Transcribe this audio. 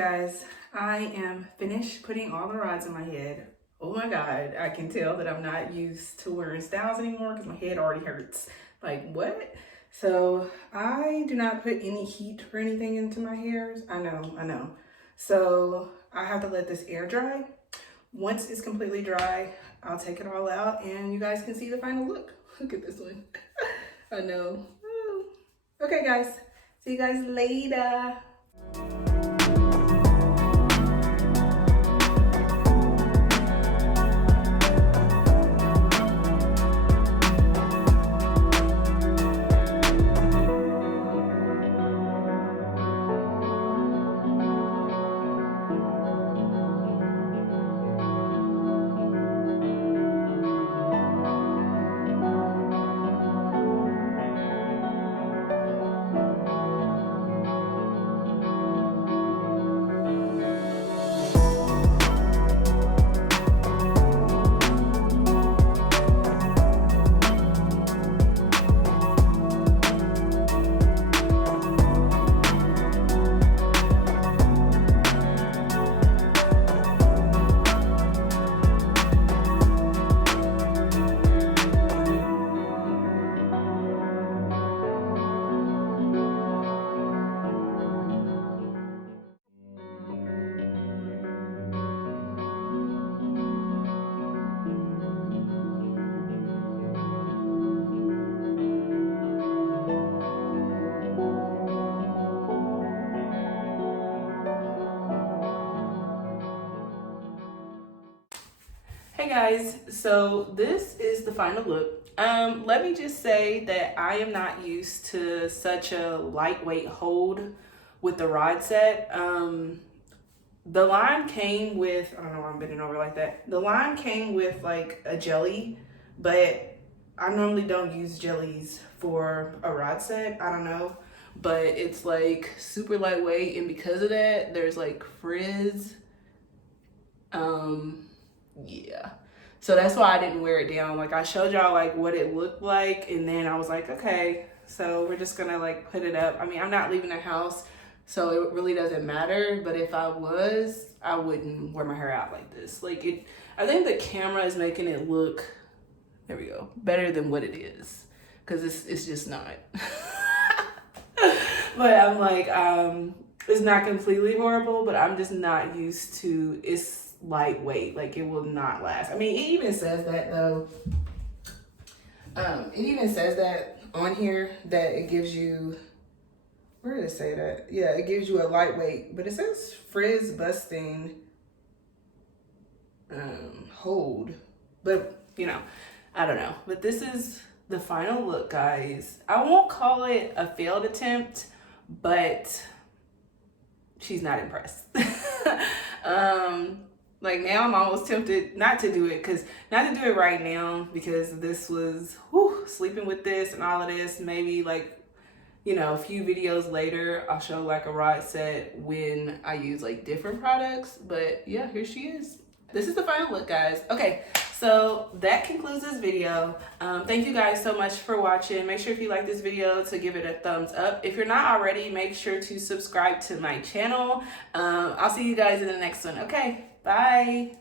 guys, I am finished putting all the rods in my head. Oh my god, I can tell that I'm not used to wearing styles anymore because my head already hurts. Like, what? So I do not put any heat or anything into my hairs. I know. So I have to let this air dry. Once it's completely dry, I'll take it all out and you guys can see the final look. Look at this one. I know. Oh. Okay guys, see you guys later. Hey guys, so this is the final look. Let me just say that I am not used to such a lightweight hold with the rod set. The line came with, I don't know why I'm bending over like that. The line came with like a jelly, but I normally don't use jellies for a rod set. I don't know, but it's like super lightweight, and because of that, there's like Frizz. Yeah, so that's why I didn't wear it down. Like, I showed y'all like what it looked like, and then I was like, okay, so we're just gonna like put it up. I mean, I'm not leaving the house, so it really doesn't matter, but if I was, I wouldn't wear my hair out like this. Like, it, I think the camera is making it look, there we go, better than what it is, because it's just not. But I'm like, it's not completely horrible, but I'm just not used to, it's lightweight, like it will not last. I mean, it even says that though. It even says that on here, that it gives you, where did it say that? Yeah, it gives you a lightweight, but it says frizz busting hold. But you know, I don't know. But this is the final look, guys. I won't call it a failed attempt, but she's not impressed. Like, now I'm almost tempted not to do it, right now, because this was, sleeping with this and all of this. Maybe like, you know, a few videos later, I'll show like a rod set when I use like different products. But yeah, here she is. This is the final look, guys. Okay, so that concludes this video. Thank you guys so much for watching. Make sure if you like this video to give it a thumbs up. If you're not already, make sure to subscribe to my channel. I'll see you guys in the next one. Okay, bye.